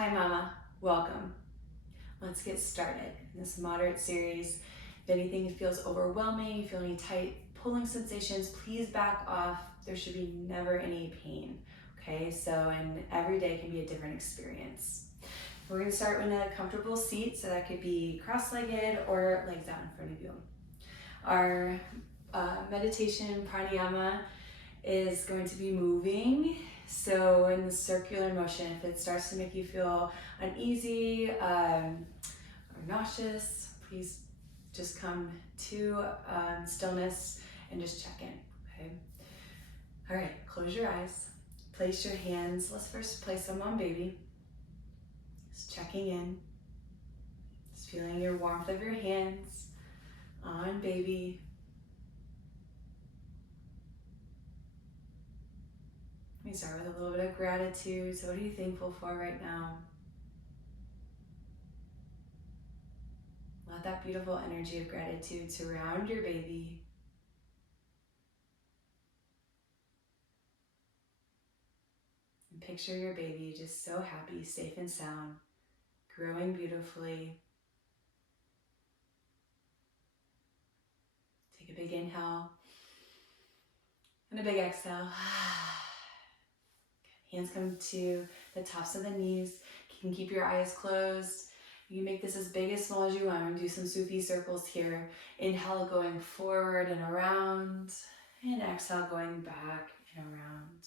Hi Mama, welcome. Let's get started in this moderate series. If anything feels overwhelming, you feel any tight pulling sensations, please back off. There should be never any pain, okay? And every day can be a different experience. We're gonna start in a comfortable seat, so that could be cross-legged or legs out in front of you. Our meditation pranayama is going to be moving. So in the circular motion, if it starts to make you feel uneasy or nauseous, please just come to stillness and just check in, okay? All right, close your eyes. Place your hands, let's first place them on baby. Just checking in. Just feeling your warmth of your hands on baby. Let me start with a little bit of gratitude. So what are you thankful for right now? Let that beautiful energy of gratitude surround your baby. And picture your baby just so happy, safe and sound, growing beautifully. Take a big inhale and a big exhale. Hands come to the tops of the knees. You can keep your eyes closed. You can make this as big as small as you want. Do some Sufi circles here. Inhale, going forward and around. And exhale, going back and around.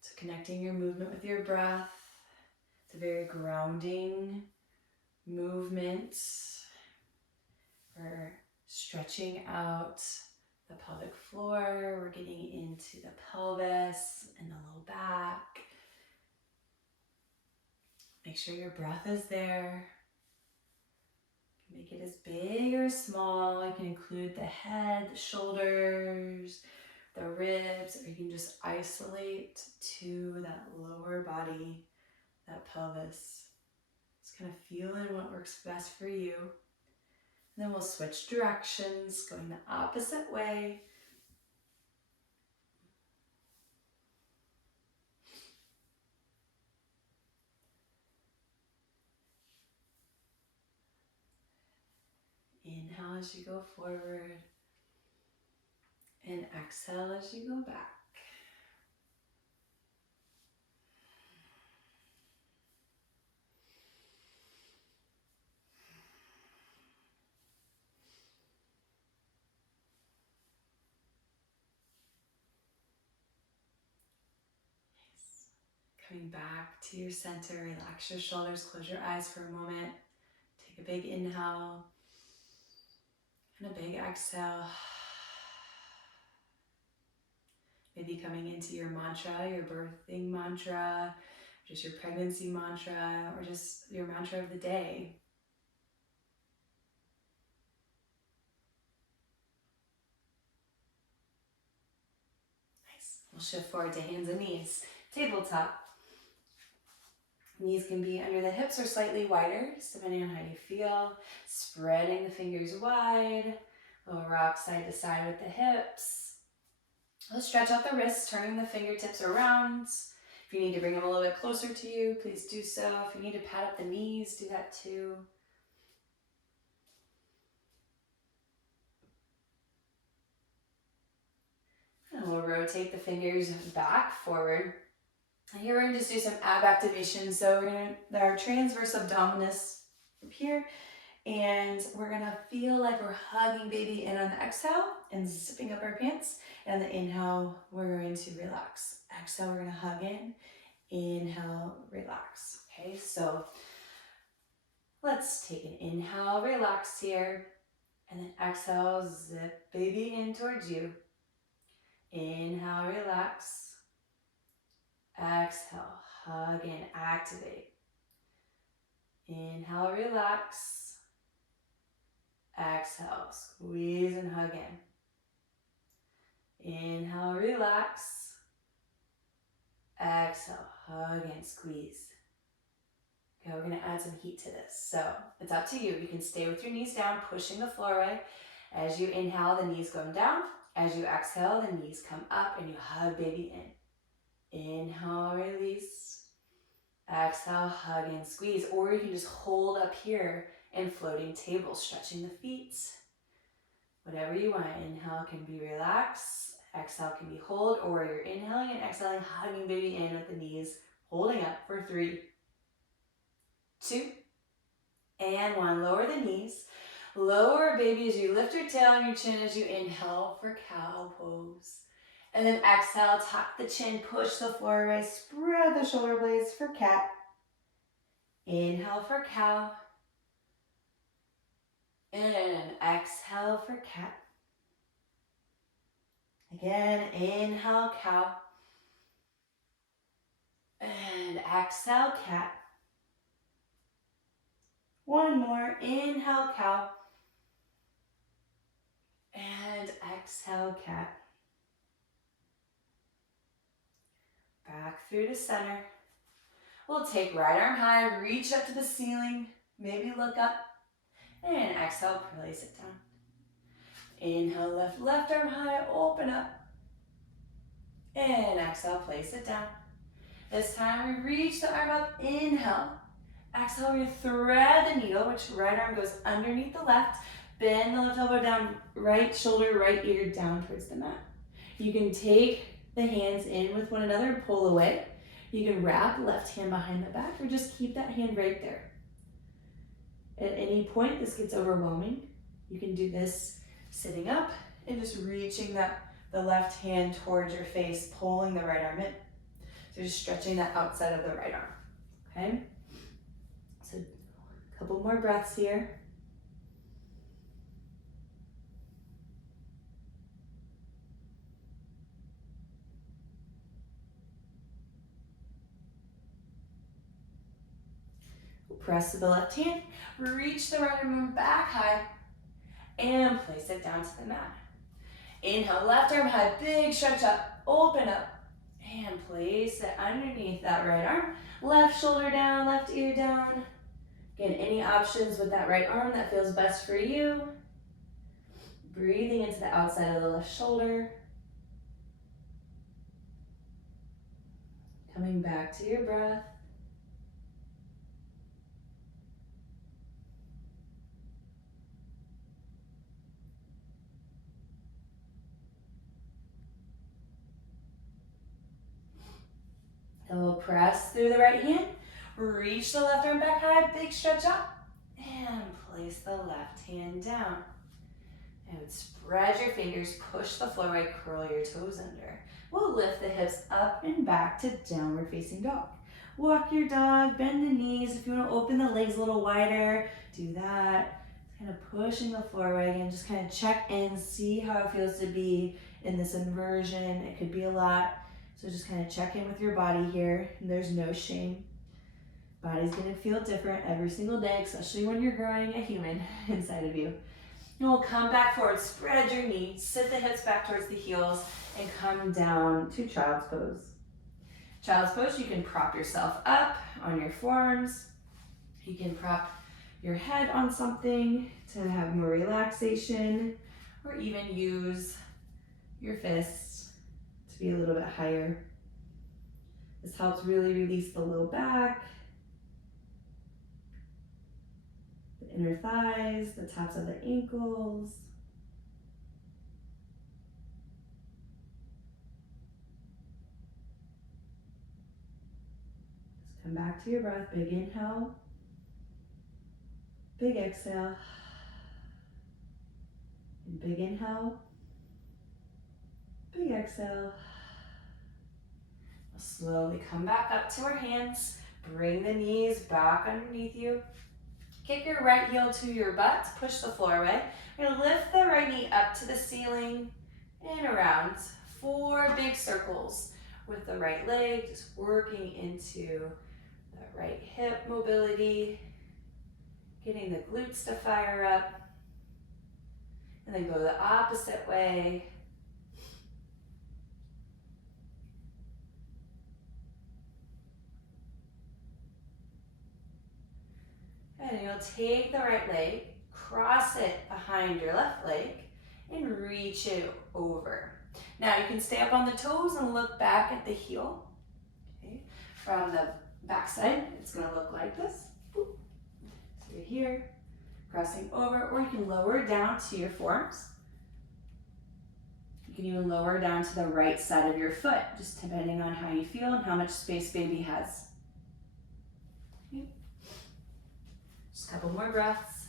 So connecting your movement with your breath. It's a very grounding movement. We're stretching out the pelvic floor. We're getting into the pelvis and the low back. Make sure your breath is there. Make it as big or small. You can include the head, the shoulders, the ribs, or you can just isolate to that lower body, that pelvis. Just kind of feeling what works best for you. And then we'll switch directions, going the opposite way. Inhale as you go forward, and exhale as you go back. Coming back to your center, relax your shoulders, close your eyes for a moment. Take a big inhale and a big exhale. Maybe coming into your mantra, your birthing mantra, just your pregnancy mantra, or just your mantra of the day. Nice. We'll shift forward to hands and knees. Tabletop. Knees can be under the hips or slightly wider, depending on how you feel. Spreading the fingers wide. We'll rock side to side with the hips. Let's stretch out the wrists, turning the fingertips around. If you need to bring them a little bit closer to you, please do so. If you need to pat up the knees, do that too. And we'll rotate the fingers back, forward. And here we're going to just do some ab activation. So we're going to, our transverse abdominis up here. And we're going to feel like we're hugging baby in on the exhale and zipping up our pants. And the inhale, we're going to relax. Exhale, we're going to hug in. Inhale, relax. Okay, so let's take an inhale, relax here. And then exhale, zip baby in towards you. Inhale, relax. Exhale, hug in, activate. Inhale, relax. Exhale, squeeze and hug in. Inhale, relax. Exhale, hug and squeeze. Okay, we're gonna add some heat to this. So it's up to you. You can stay with your knees down, pushing the floor away. As you inhale, the knees go down. As you exhale, the knees come up and you hug baby in. Inhale, release. Exhale, hug and squeeze. Or you can just hold up here in floating table, stretching the feet. Whatever you want. Inhale can be relax. Exhale can be hold, or you're inhaling and exhaling, hugging baby in with the knees, holding up for 3, 2, and 1. Lower the knees. Lower baby as you lift your tail and your chin as you inhale for cow pose. And then exhale, tuck the chin, push the floor away, spread the shoulder blades for cat. Inhale for cow. And exhale for cat. Again, inhale, cow. And exhale, cat. One more, inhale, cow. And exhale, cat. Back through to center. We'll take right arm high, reach up to the ceiling, maybe look up. And exhale, place it down. Inhale, left arm high, open up. And exhale, place it down. This time we reach the arm up, inhale. Exhale, we thread the needle, which right arm goes underneath the left. Bend the left elbow down, right shoulder, right ear down towards the mat. You can take the hands in with one another and pull away. You can wrap left hand behind the back or just keep that hand right there. At any point this gets overwhelming, you can do this sitting up and just reaching the left hand towards your face, pulling the right arm in. So just stretching that outside of the right arm, okay? So a couple more breaths here. Press to the left hand, reach the right arm back high, and place it down to the mat. Inhale, left arm high, big stretch up, open up, and place it underneath that right arm. Left shoulder down, left ear down. Again, any options with that right arm that feels best for you. Breathing into the outside of the left shoulder. Coming back to your breath. And we'll press through the right hand, reach the left arm back high, big stretch up, and place the left hand down. And spread your fingers, push the floor away, curl your toes under. We'll lift the hips up and back to downward facing dog. Walk your dog, bend the knees. If you want to open the legs a little wider, do that. Kind of pushing the floor away again, just kind of check in, see how it feels to be in this inversion. It could be a lot. So just kind of check in with your body here. And there's no shame. Body's gonna feel different every single day, especially when you're growing a human inside of you. And we'll come back forward, spread your knees, sit the hips back towards the heels, and come down to child's pose. Child's pose, you can prop yourself up on your forearms. You can prop your head on something to have more relaxation, or even use your fists to be a little bit higher. This helps really release the low back, the inner thighs, the tops of the ankles. Just come back to your breath. Big inhale, big exhale, and big inhale, big exhale. We'll slowly come back up to our hands. Bring the knees back underneath you. Kick your right heel to your butt. Push the floor away. You're gonna lift the right knee up to the ceiling and around. 4 big circles with the right leg, just working into the right hip mobility, getting the glutes to fire up, and then go the opposite way. And you'll take the right leg, cross it behind your left leg, and reach it over. Now you can stay up on the toes and look back at the heel. Okay. From the Backside, it's gonna look like this. So you're here, crossing over, or you can lower down to your forearms. You can even lower down to the right side of your foot, just depending on how you feel and how much space baby has. Okay. Just a couple more breaths.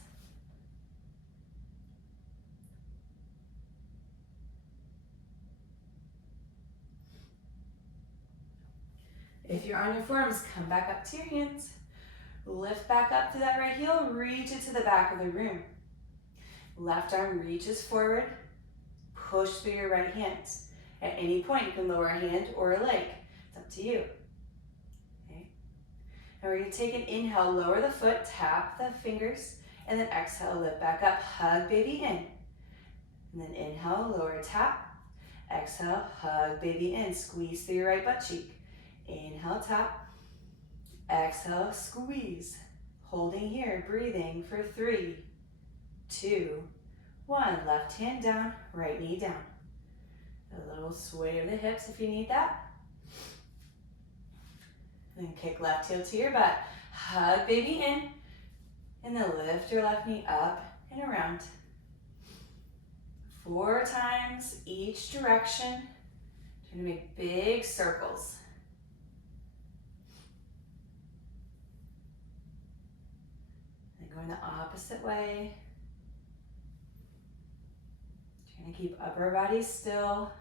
If you're on your forearms, come back up to your hands. Lift back up to that right heel, reach it to the back of the room. Left arm reaches forward, push through your right hand. At any point, you can lower a hand or a leg. It's up to you. Okay. Now we're going to take an inhale, lower the foot, tap the fingers, and then exhale, lift back up, hug baby in. And then inhale, lower, tap. Exhale, hug baby in, squeeze through your right butt cheek. Inhale, tap. Exhale, squeeze. Holding here, breathing for 3, 2, 1. Left hand down, right knee down. A little sway of the hips if you need that. And then kick left heel to your butt. Hug baby in. And then lift your left knee up and around. 4 times each direction. Trying to make big circles. Going the opposite way. Trying to keep upper body still.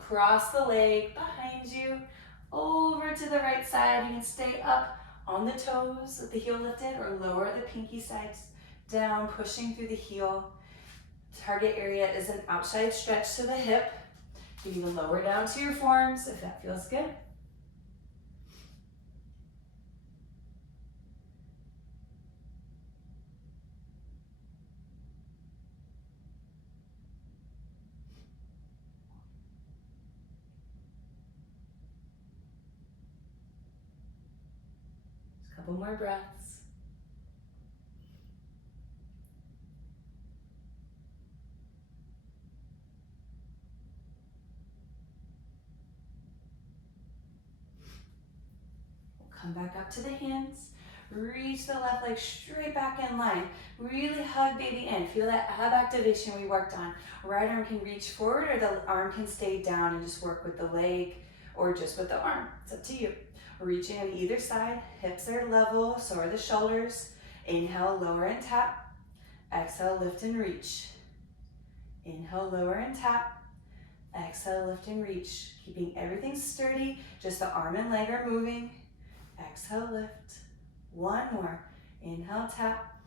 Cross the leg behind you, over to the right side. You can stay up on the toes with the heel lifted or lower the pinky sides down, pushing through the heel. Target area is an outside stretch to the hip. You can lower down to your forearms if that feels good. Just a couple more breaths. Come back up to the hands. Reach the left leg straight back in line. Really hug baby in. Feel that ab activation we worked on. Right arm can reach forward or the arm can stay down and just work with the leg or just with the arm. It's up to you. Reaching on either side. Hips are level, so are the shoulders. Inhale, lower and tap. Exhale, lift and reach. Inhale, lower and tap. Exhale, lift and reach. Keeping everything sturdy. Just the arm and leg are moving. Exhale, lift. 1 more. Inhale, tap.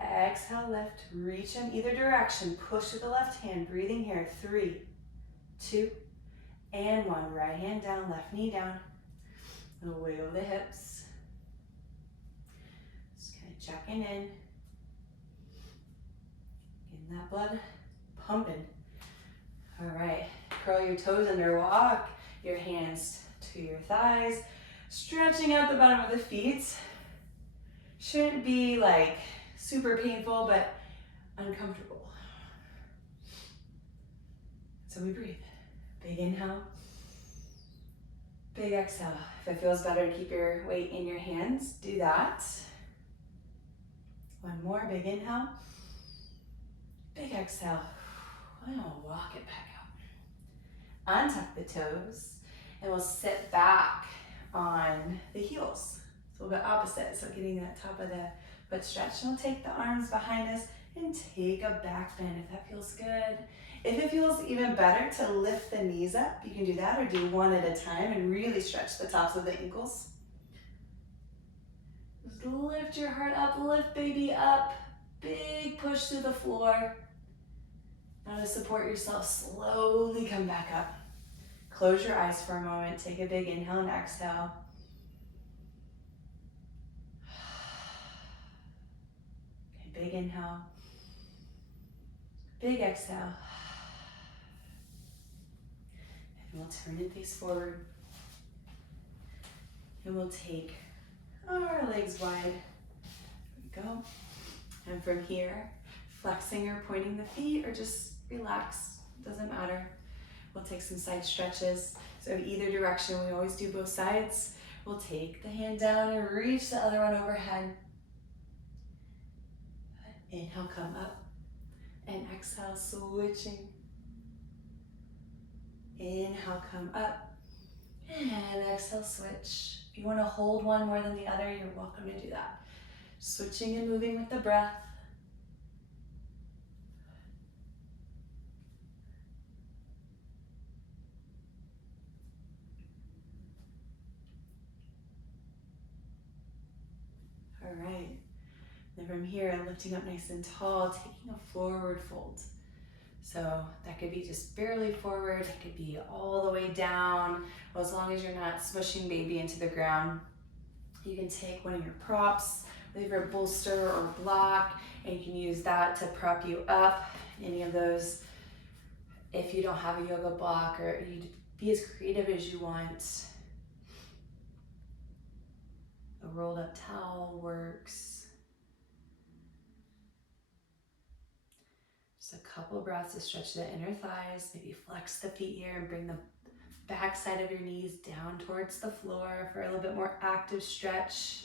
Exhale, lift. Reach in either direction. Push with the left hand. Breathing here. 3, 2, and 1. Right hand down, left knee down. Wiggle the hips. Just kind of checking in. Getting that blood pumping. All right. Curl your toes under. Walk your hands to your thighs. Stretching out the bottom of the feet. Shouldn't be like super painful, but uncomfortable. So we breathe. Big inhale. Big exhale. If it feels better to keep your weight in your hands, do that. 1 more. Big inhale. Big exhale. And we'll walk it back out. Untuck the toes. And we'll sit back on the heels. It's a little bit opposite, so getting that top of the butt stretch. And we'll take the arms behind us and take a back bend if that feels good. If it feels even better to lift the knees up, you can do that or do 1 at a time and really stretch the tops of the ankles. Just lift your heart up, lift baby up. Big push to the floor. Now to support yourself, slowly come back up. Close your eyes for a moment. Take a big inhale and exhale. Okay, big inhale. Big exhale. And we'll turn and face forward. And we'll take our legs wide. There we go. And from here, flexing or pointing the feet, or just relax, doesn't matter. We'll take some side stretches. So either direction, we always do both sides. We'll take the hand down and reach the other one overhead. Inhale, come up, and exhale, switching. Inhale, come up, and exhale, switch. If you want to hold one more than the other, you're welcome to do that. Switching and moving with the breath. All right. Then from here, I'm lifting up nice and tall, taking a forward fold. So that could be just barely forward, it could be all the way down, well, as long as you're not smushing baby into the ground. You can take one of your props, whether a bolster or block, and you can use that to prop you up, any of those. If you don't have a yoga block, or you be as creative as you want. A rolled up towel works. Just a couple breaths to stretch the inner thighs, maybe flex the feet here and bring the back side of your knees down towards the floor for a little bit more active stretch.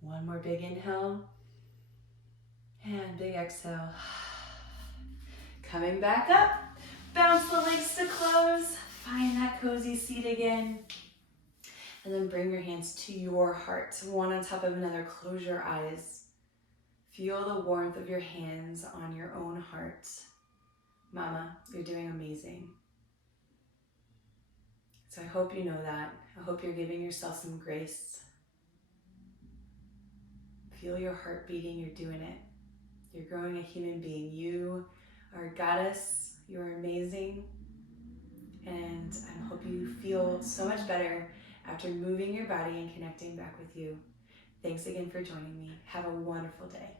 One more big inhale and big exhale. Coming back up, bounce the legs to close, find that cozy seat again. And then bring your hands to your heart, one on top of another. Close your eyes. Feel the warmth of your hands on your own heart. Mama, you're doing amazing. So I hope you know that. I hope you're giving yourself some grace. Feel your heart beating, you're doing it. You're growing a human being. You are a goddess, you're amazing. And I hope you feel so much better after moving your body and connecting back with you. Thanks again for joining me. Have a wonderful day.